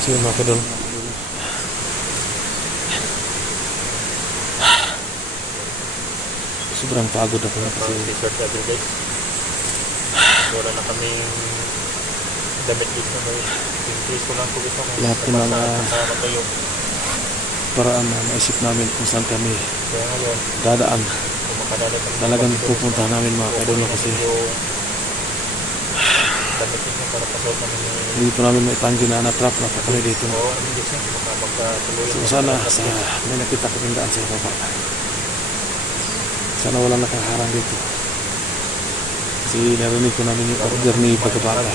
So yun mga kadol, sobrang pagod ako kasi t-shirt every day. Wala na kaming damit dito na increase ko lang po ito lahat ng mga matayo. paraan na naisip namin kung saan kami Kaya ngayon, dadaan. kung makadala kami Talagang pupunta namin mga kadol kasi damit dito para pasok namin yung hindi po namin maitanggi na na-trap na pa kami dito. hindi siya magkatuloy. So sana may nakita kaming daan sa baba. Sana walang nakaharang dito. Kasi narinig ko namin yung order ni Bagabaga.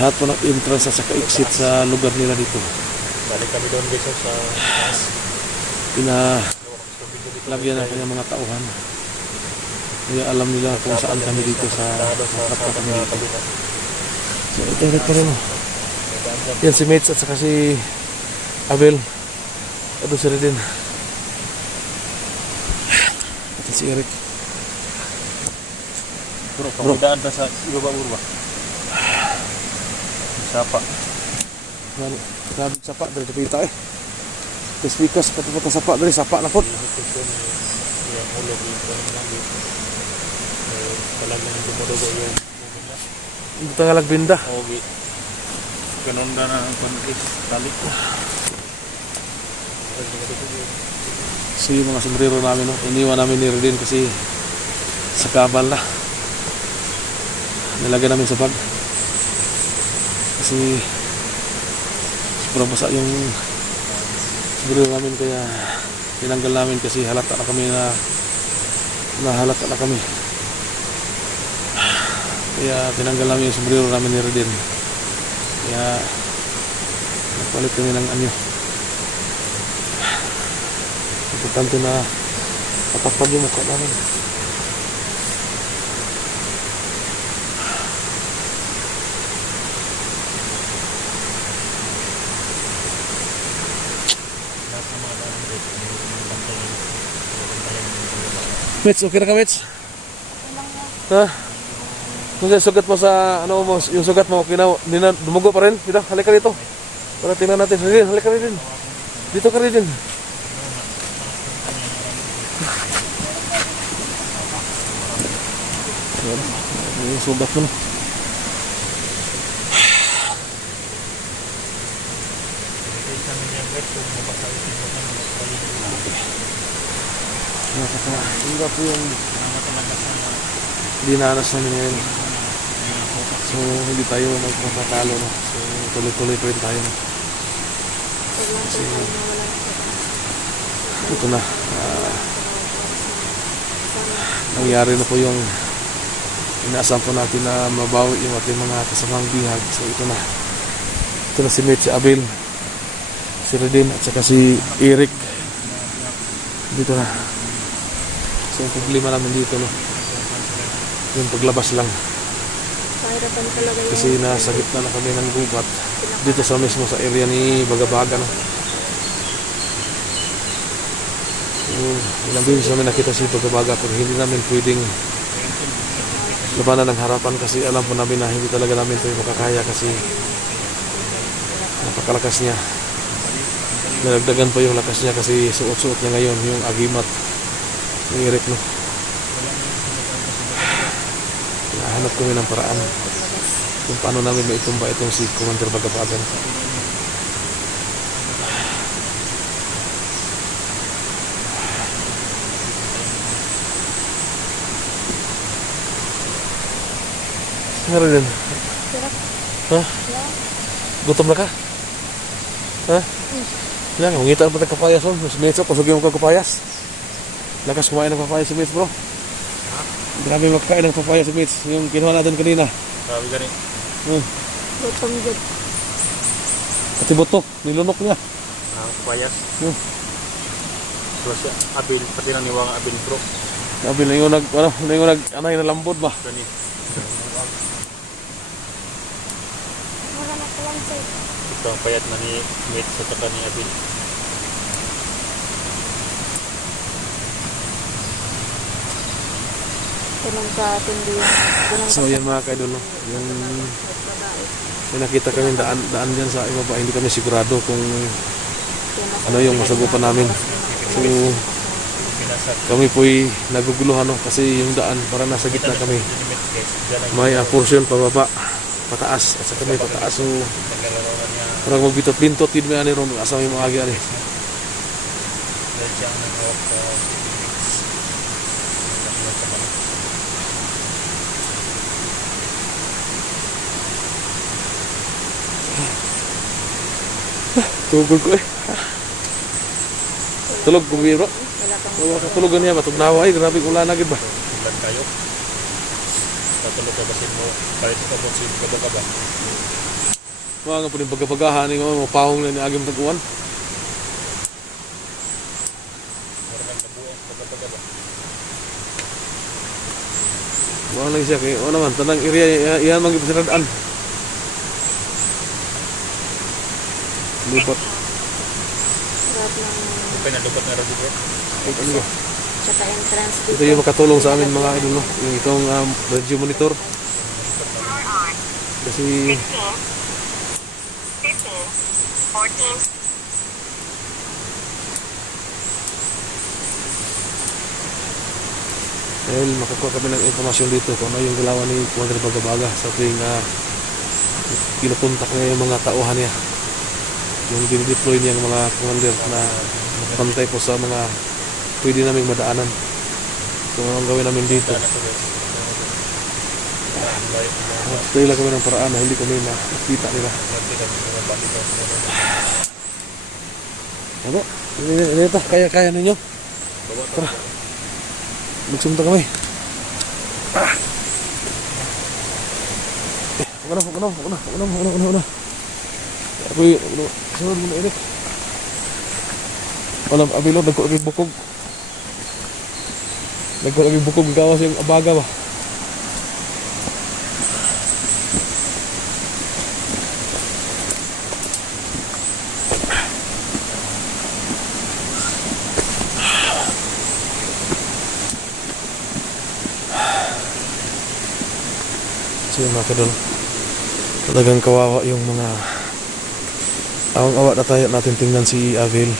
Lahat po ng entrance sa ka-exit sa lugar nila dito. Balik kami doon guys sa Pinalagyan ng kanyang mga tauhan. Kaya alam nila kung saan kami dito sa kapwa kami dito. So ito ulit pa rin. Yan si Mates at saka si Abel. Ito si Redin. Ito si Eric. Bro, pagdaan na sa ibaba-urba. Sapa. Grabe sapa dari dapita eh. Speakers pati sapa dari sapa na po. Yung ulo dito lang dito. Talagang dumudugo yung Hindi tanga lagbinda. ogi. Ganun na ang pankis tali. So yung mga sombrero namin, no? Iniwan namin ni Redin kasi sa kabal na. Nilagay namin sa bag. Kasi sobrang basa yung sombrero namin kaya tinanggal namin kasi halata na kami na nahalata na kami. Kaya tinanggal namin yung sombrero namin ni Redin. Kaya nagpalit kami ng anyo. Importante na patakpan yung mukha namin. Mitch, okay na ka, Mitch? Ha? Kung sa sugat mo sa, ano mo, yung sugat mo, okay na, dumugo pa rin? Dito, halika dito. Para tingnan natin. Halika rin. Dito ka rin. Yung sugat mo na. Nakaka-inga po yung dinanas namin ngayon. So hindi tayo magpapatalo, no? So tuloy-tuloy pa rin tayo, no? Kasi ito na nangyari na po yung inaasahan po natin na mabawi yung ating mga kasamang bihag. So ito na si Mitch, si Abel, si Redin at saka si Eric dito na. So yung problema namin dito, no, yung paglabas lang kasi nasa gitna na kami ng gubat dito sa mismo sa area ni Bagabaga, no. So ilang beses namin nakita si Bagabaga pero hindi namin pwedeng labanan ng harapan kasi alam po namin na hindi talaga namin ito makakaya kasi napakalakas niya. Nalagdagan pa yung lakas niya kasi suot-suot niya ngayon yung agimat ni Eric, no. Nahanap kami ng paraan kung paano namin maitumba itong si Commander Bagabagan. Ano din? Ha? Gutom na ka? Ha? Yan, mangita pa ng kapayas, oh. Si Mitch, kusog yung kapayas. Lakas kumain ng papaya si Mitch, bro. Grabe magkain ng papaya si Mitch. Yung kinuha natin kanina. Grabe gani. Gutom good. Pati butok, nilunok niya. Payas. Terus Abil, pati nang niwang Abil bro. Sabi na yung anay na lambod ba? Gani. Wala na kalang sa'yo. Ito ang payat na ni Mitch sa taka ni Abil. Ganun ka tindi. So yan mga kaidol, no? Yung May nakita kami daan dyan sa ibaba. Hindi kami sigurado kung ano yung masagupan namin. So, Pinasat. kami po'y naguguluhan no? Kasi yung daan para nasa Kita gitna na kami. limit guys. Diyan ang May portion pababa, pataas. At saka may pataas. So, naglalaro niya. parang magbitot-bintot yun may ani ron. Asa may mga agi ani. Dahil siya ang nangawak sa limits. Naglalaro sa kami. Tugol ko eh. Tulog ko biro. Wala kang Wala ka tulugan niya ba? Tugnawa ay. Grabe ulan na gid ba? Tulan tayo. Tatulog ka ba sin mo? Kahit ito po sin ka ba? Mga nga po yung bagabagahan ni mga pahong na ni agim taguan. Meron ang nabuhay. Baga ba? Wala lang siya kay naman tanang area iyan man gid siradaan. Lipat. sarap ng Okay na lupot na radio bro. Ano ba? tsaka entrance Ito yung makatulong sa amin mga idol no. Yung itong radio monitor. Kasi 14. dahil makakuha kami ng informasyon dito kung ano yung galawan ni Commander Bagabaga sa tuwing pinupuntak niya yung mga tauhan niya. Yung dinideploy niyang mga commander na pantay po sa mga pwede naming madaanan. Kung anong gawin namin dito. Sana to guys. Live na. Tuloy lang kami ng paraan na hindi kami makita nila. Nagtitan ng mga bandi ko. Ano? Ini kaya ninyo? Bawa to. Tara. Magsunta kami. Huwag na. Ako'y, sunod mo na Eric. Walang abilo, nagkulagay bukog. Gawas yung abaga ba? So yun mga kadol, talagang kawawa yung mga awang-awa na tayo natin tingnan si Avil,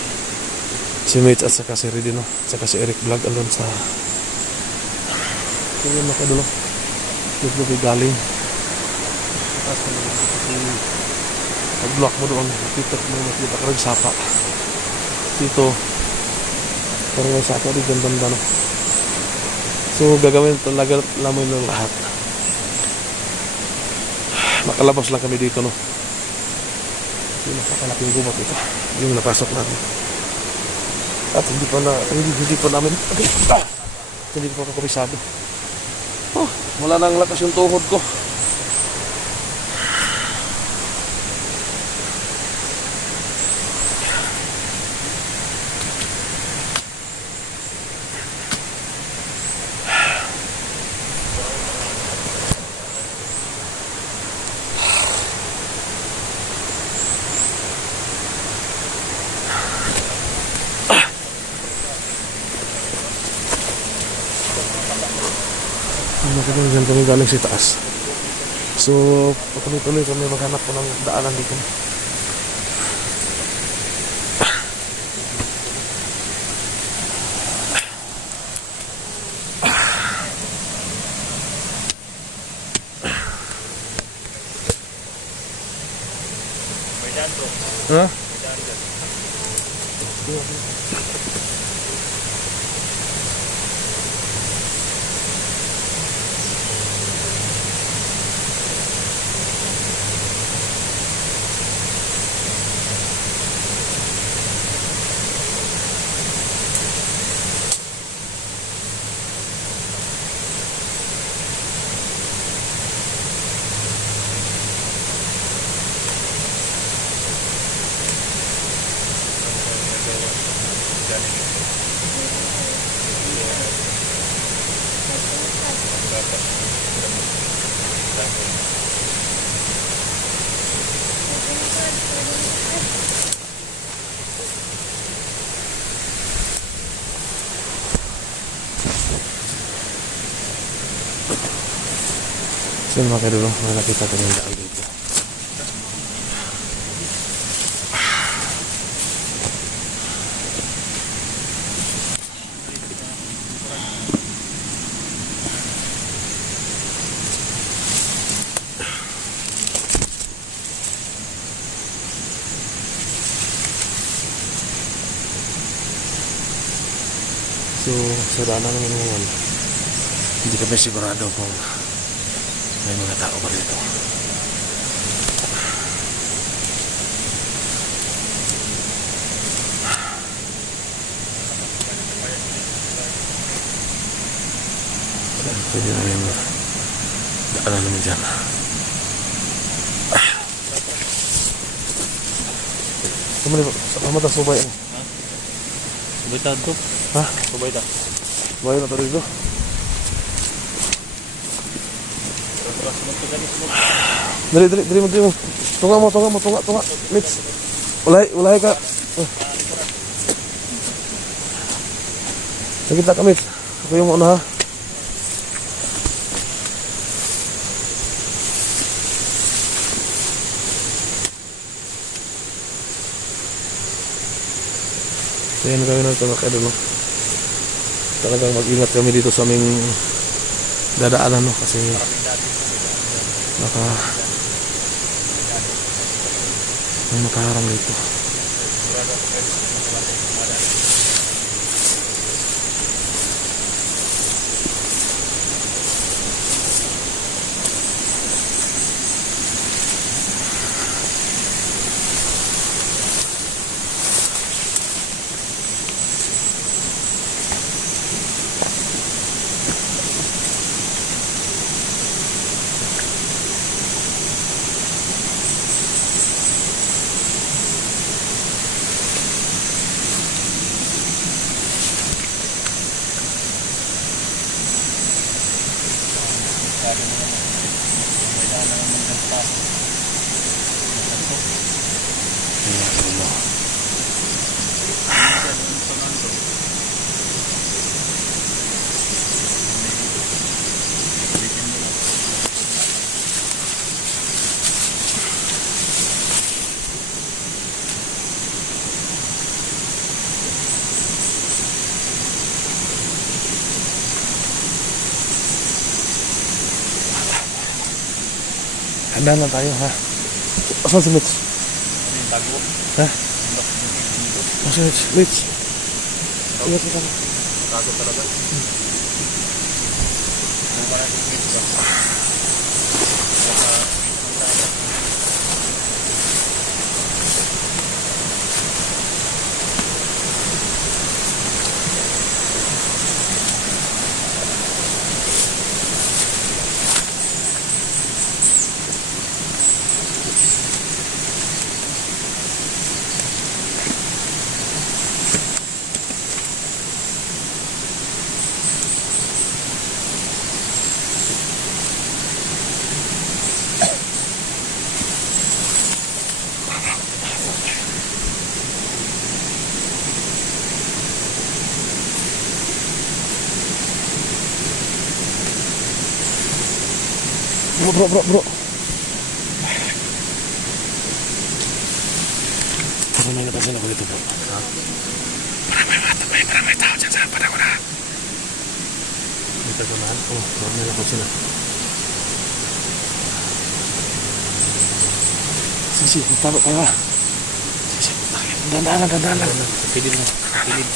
si Mitch at saka si Redino at saka si Eric Vlog alon sa so yun mga kadol, dito na galing tapos pag-block mo doon makita ka rin sapa dito parang may sapa rin ganda no? So gagawin talaga lamang ng lahat. Nakalabas lang kami dito no. Yung napakalaking gubat ito. Yung napasok natin. At hindi pa namin hindi pa kabisado. Oh, wala nang lakas yung tuhod ko. Dyan kami galing sa taas. So, patuloy-tuloy kami maghanap po ng daanan dito. May daan bro. Ha? May daan dyan. So, mga kadolo, mga nakita ko ng daan dito. So, sa daanan ng manual, hindi kami sigurado kung may mga tao pa rito. Pwede namin daanan namin dyan. Sama ta subay. Subay ta to. Ha? Subay ta. Subay na to dito. Dali mo. Tunga mo. Mitch. Ulay ka. Nakita ka, Mitch. Ako yung una, ha? So yan gawin natin mga kaidol, no? Talagang mag-ingat kami dito sa aming dadaanan, no? Kasi baka may makaharang dito. Handa na tayo, ha? Asan si Mitch? Ha? Asan si Mitch? Ingat ka na. Tago talaga. Bro. May napansin ako dito, bro. Ha? Parang may tao dyan sa harapan ko na. May tagunahan? Oo, may lakot sila. Sige, magtalo ka nga. Sige, dandahan lang. Sa pilid mo. Sa pilid.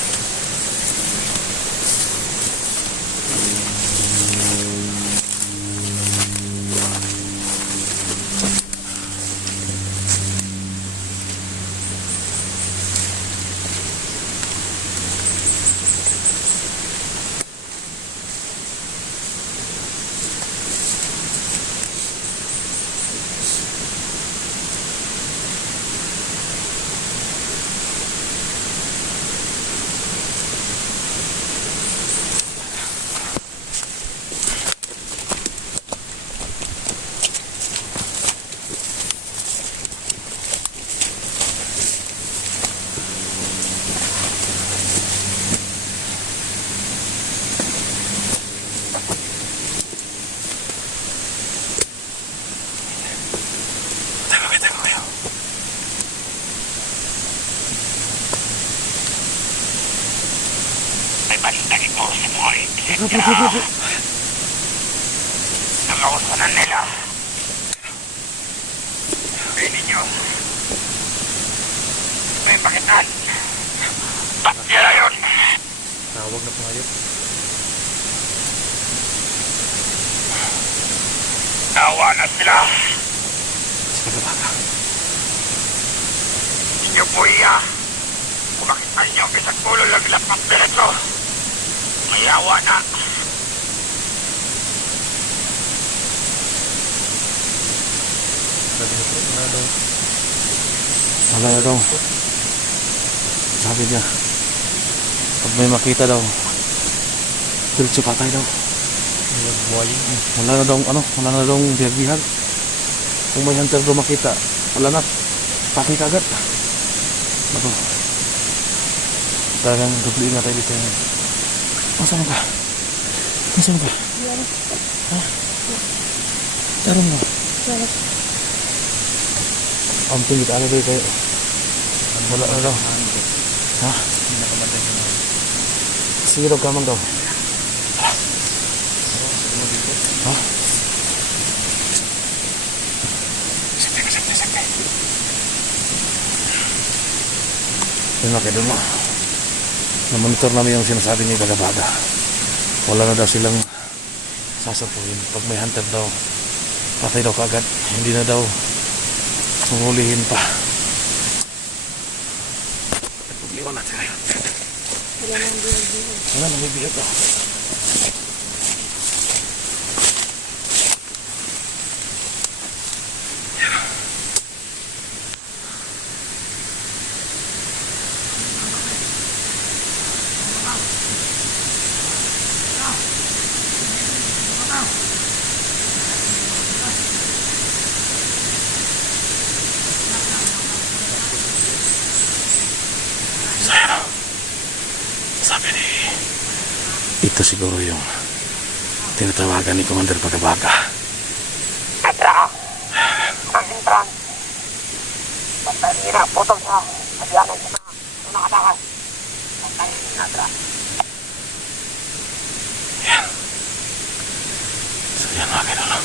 Nangawasanan nila. Ay ninyo. May pakitan. Ba't nila yun? Tawag na po ngayon. Nawa na sila. Sa pagkabaga. Inyo po iya. Kung makita niyo, bisag pulo laglapak diretso. May awa na. Sabi niyo po, wala daw. Wala na daw. Sabi niya, pag may makita daw, diretso patay daw. Yung buhayin. Wala na daw, wala na daw bihag-bihag. Kung may hunter daw makita, wala na, patay ka agad. Ako, talagang dubli na tayo dito. Masama ka? Masama ka? Ha? Tarong mo? Ang tingit, ano daw kayo? Wala na daw. Ha? Sige daw, kamang daw. Ha? Sakti. Yun na, doon mo. Na-monitor namin yung sinasabi ni Bagabaga. Wala na daw silang sasapuhin. Pag may hunter daw, patay daw kaagad. Hindi na daw mangulihin pa. Liwan natin ngayon. Wala nang bihag-bihag. Wala na, may bihag daw. Sabi ni, ito siguro yung tinatawagan ni Commander Bagabaga. Natra. Ang intran. Basta nila, putol sa pagyanan sa mga nakatakas. Basta nila, Natra. So yan mga kailan.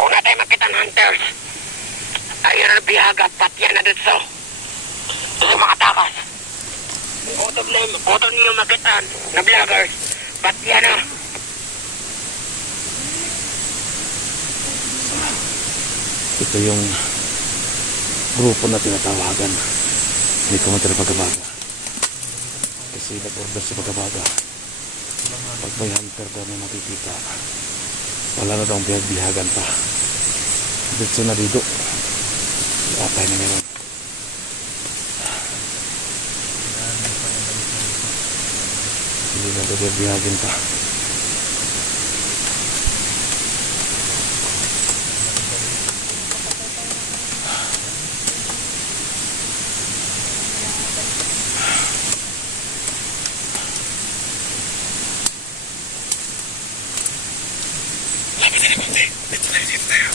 Una tayo makita ng hunters. Ayun na biyaga, patyan na dito. Sa mga takas. Utog nila makita na vloggers. Patyan na. Ito yung grupo na tinatawagan ni Commander Bagabaga. Kasi nag-order si Bagabaga. Pag may hunter daw na makikita, wala na daw ang bihag-bihagan pa. Dito na dito. Atay na ngayon. Hindi na daw bihagin pa. Lapit na konti. Dito tayo.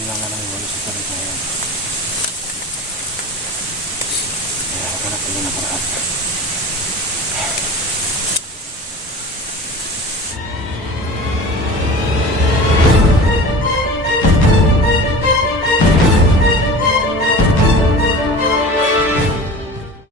Kailangan lang yung walo sa talit na yan. Kaya maghanap ko muna paraan.